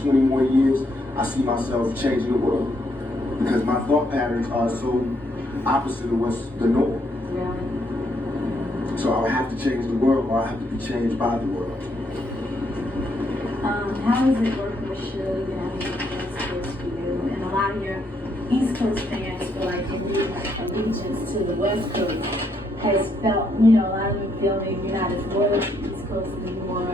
20 more years, I see myself changing the world. Because my thought patterns are so opposite of what's the norm. Yeah. So I would have to change the world, or I have to be changed by the world. How is it working with Suge and having the West Coast for you? And a lot of your East Coast fans feel like they need allegiance to the West Coast. Has felt, a lot of them feel maybe you're not as loyal to the East Coast anymore.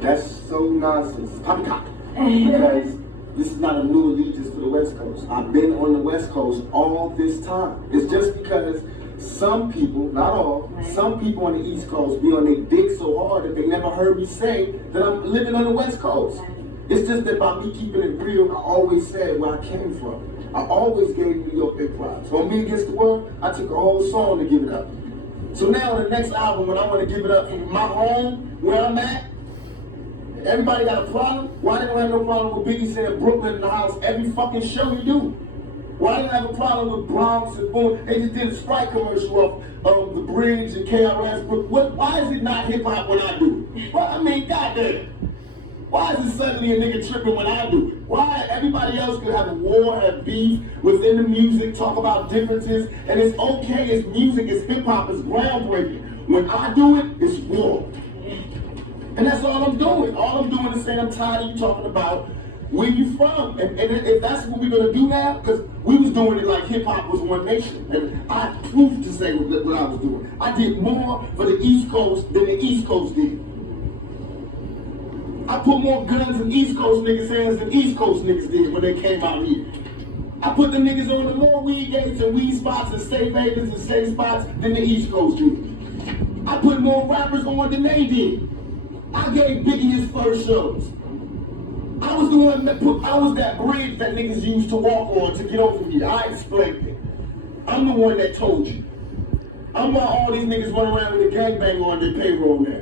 That's so nonsense. Poppycock. Because this is not a new allegiance to the West Coast. I've been on the West Coast all this time. It's just because some people, not all, some people on the East Coast be on their dick so hard that they never heard me say that I'm living on the West Coast. It's just that by me keeping it real, I always said where I came from. I always gave New York their props. On Me Against the World, I took a whole song to give it up. So now on the next album, when I want to give it up from my home, where I'm at, everybody got a problem? Why they don't have no problem with Biggie saying Brooklyn in the house every fucking show you do? Why they don't have a problem with Bronx and Boom? They just did a Sprite commercial of The Bridge and KRS. Why is it not hip hop when I do it? Well, I mean, goddamn. Why is it suddenly a nigga tripping when I do it? Why everybody else could have a war, have beef within the music, talk about differences, and it's okay, it's music, it's hip hop, it's groundbreaking. When I do it, it's war. And that's all I'm doing. All I'm doing is saying I'm tired of you talking about where you from. And if that's what we're gonna do now, because we was doing it like hip hop was one nation. And I have proof to say what I was doing. I did more for the East Coast than the East Coast did. I put more guns in East Coast niggas' hands than East Coast niggas did when they came out here. I put the niggas on the more weed gates and weed spots and safe havens and safe spots than the East Coast did. I put more rappers on than they did. I gave Biggie his first shows. I was the one that I was that bridge that niggas used to walk on to get over here. I explained it. I'm the one that told you. I'm why all these niggas run around with a gangbang on their payroll now.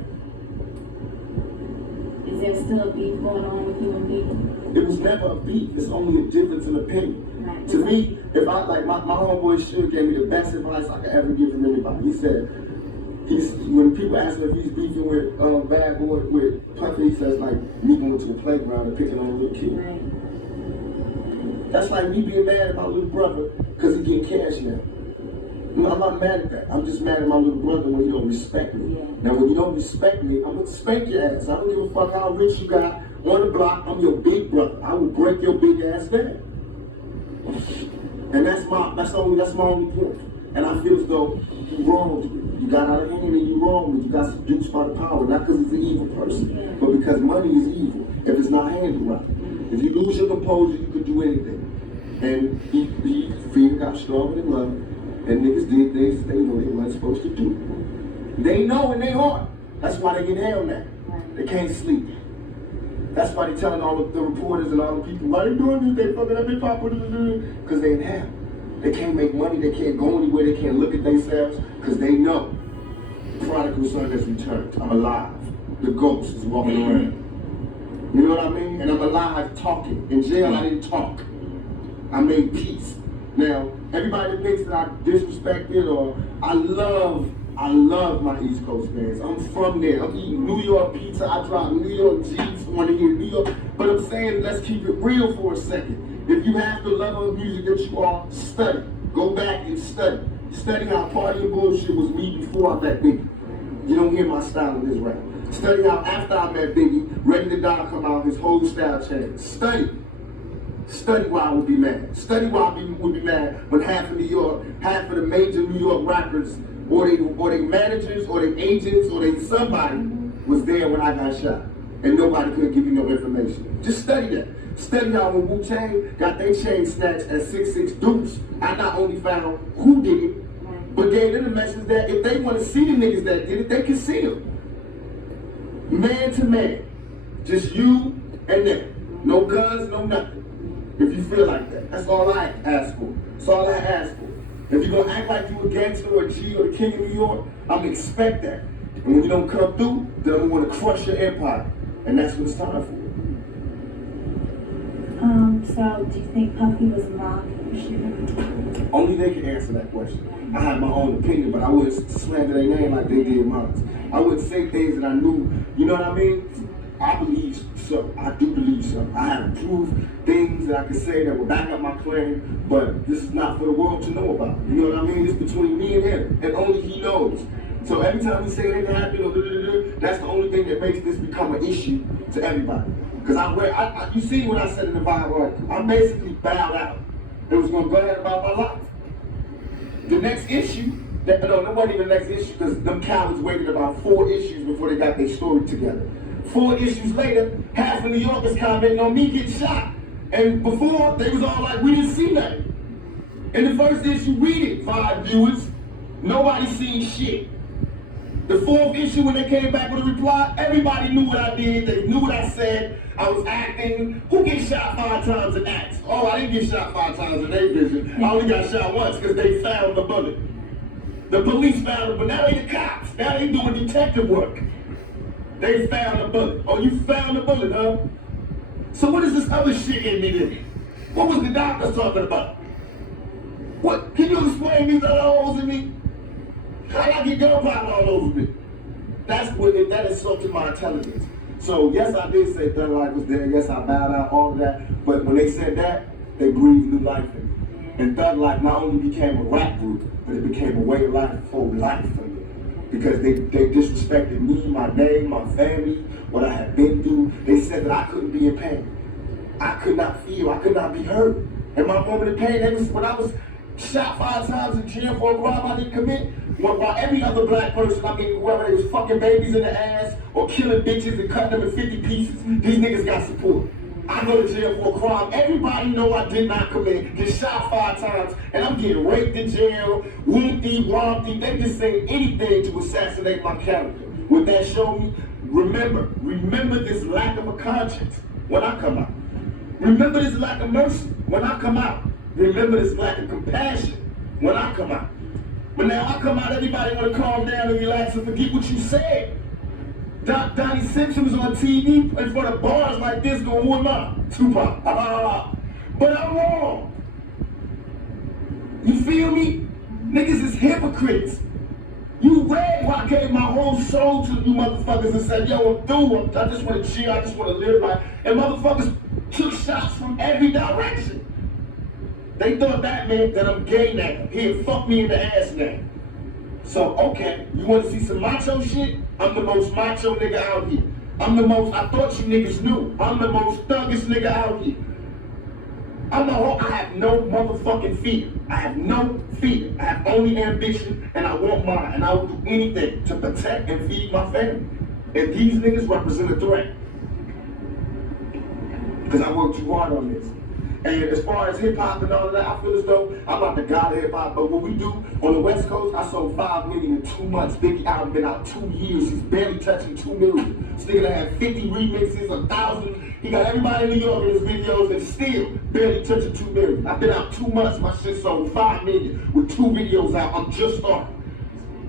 Is there still a beef going on with you and Biggie? It was never a beef. It's only a difference in opinion. Right. To me, if I like my homeboy Suge gave me the best advice I could ever give from anybody. He said, when people ask him if he's beefing with Bad Boy, with Puffy, he says like me going to the playground and picking on a little kid. Right. That's like me being mad at my little brother because he getting cash now. I'm not mad at that. I'm just mad at my little brother when you don't respect me. Yeah. Now when you don't respect me, I'm gonna spank your ass. I don't give a fuck how rich you got on the block. I'm your big brother. I will break your big ass down. And that's my only point. And I feel as though you wronged me. You got out of hand and you wronged me. You got seduced by the power, not because he's an evil person, but because money is evil if it's not handled right. If you lose your composure, you could do anything. And he fear got stronger than love, and niggas did things they know they weren't supposed to do. They know in their heart. That's why they get held now. They can't sleep. That's why they telling all the reporters and all the people, why they doing this? They fucking up hip hop, because they in hell. They can't make money, they can't go anywhere, they can't look at themselves, because they know the prodigal son has returned. I'm alive. The ghost is walking around. You know what I mean? And I'm alive talking. In jail, I didn't talk. I made peace. Now, everybody that thinks that I disrespected or I love my East Coast fans. I'm from there. I'm eating New York pizza. I drive New York Jeeps, want to hear New York. But I'm saying, let's keep it real for a second. If you have the level of music that you are, study. Go back and study. Study how Party and Bullshit was me before I met Biggie. You don't hear my style in this rap. Study how after I met Biggie, Ready to Die come out, his whole style changed. Study. Study why I would be mad. Study why I would be mad when half of New York, half of the major New York rappers, or they managers, or they agents, or they somebody was there when I got shot. And nobody could give you no information. Just study that. Study how when Wu-Tang got their chain snatched at 6'6" Dukes, I not only found who did it, but gave them the message that if they want to see the niggas that did it, they can see them. Man to man. Just you and them. No guns, no nothing. If you feel like that. That's all I ask for. That's all I ask for. If you're going to act like you a gangster or a G or the king of New York, I'm going to expect that. And when you don't come through, then I'm going to crush your empire. And that's what it's time for. So do you think Puffy was involved in the shooting? Only they can answer that question. I have my own opinion, but I wouldn't slander their name like they did mine. I wouldn't say things that I knew, you know what I mean? I believe so. I do believe so. I have proved things that I can say that will back up my claim, but this is not for the world to know about. You know what I mean? It's between me and him, and only he knows. So every time he say it ain't happening, or that's the only thing that makes this become an issue to everybody. Because you see what I said in the Bible, I basically bowed out. It was going to go ahead about my life. The next issue, that wasn't even the next issue, because them cowards waited about 4 issues before they got their story together. 4 issues later, half of New Yorkers commenting on me getting shot. And before, they was all like, we didn't see nothing. In the first issue, we did 5 viewers. Nobody seen shit. The 4th issue, when they came back with a reply, everybody knew what I did. They knew what I said. I was acting. Who gets shot 5 times in acts? Oh, I didn't get shot 5 times in their vision. I only got shot once because they found the bullet. The police found it, but now they the cops. Now they doing detective work. They found the bullet. Oh, you found the bullet, huh? So what is this other shit in me then? What was the doctors talking about? What? Can you explain these other holes in me? How I get gunpowder all over me? That insulted my intelligence. So yes, I did say Thug Life was there. Yes, I bowed out, all of that. But when they said that, they breathed new life in me. And Thug Life not only became a rap group, but it became a way of life for life for me. Because they disrespected me, my name, my family, what I had been through. They said that I couldn't be in pain. I could not feel, I could not be hurt. And my moment of pain, when I was shot 5 times in jail for a crime I didn't commit, while every other black person, I mean, whether they was fucking babies in the ass or killing bitches and cutting them in 50 pieces, these niggas got support. I go to jail for a crime. Everybody know I did not commit. Get shot 5 times, and I'm getting raped in jail, wompty, wompty. They just saying anything to assassinate my character. What that showed me, remember this lack of a conscience when I come out. Remember this lack of mercy when I come out. Remember this lack of compassion when I come out. But now I come out, everybody want to calm down and relax and forget what you said. Donnie Simpson was on TV in front of bars like this going, who am I? Tupac. But I'm wrong. You feel me? Niggas is hypocrites. You read why I gave my whole soul to you motherfuckers and said, yo, I'm through. I just want to chill. I just want to live life. And motherfuckers took shots from every direction. They thought that meant that I'm gay now. Here, fuck me in the ass now. So, okay, you want to see some macho shit? I'm the most macho nigga out here. I thought you niggas knew. I'm the most thuggish nigga out here. I have no motherfucking fear. I have no fear. I have only ambition, and I want mine. And I will do anything to protect and feed my family. And these niggas represent a threat. Because I worked too hard on this. And as far as hip-hop and all of that, I feel as though I'm not the god of hip-hop, but what we do on the West Coast, I sold 5 million in 2 months. Biggie album been out 2 years. He's barely touching 2 million. This nigga had 50 remixes, 1,000. He got everybody in New York in his videos and still barely touching 2 million. I've been out 2 months. My shit sold 5 million with 2 videos out. I'm just starting.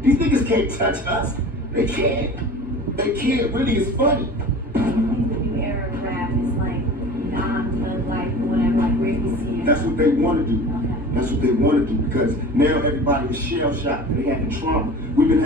These niggas can't touch us. They can't. They can't. Really, it's funny. That's what they want to do. That's what they want to do because now everybody is shell shocked and they had the trauma. We've been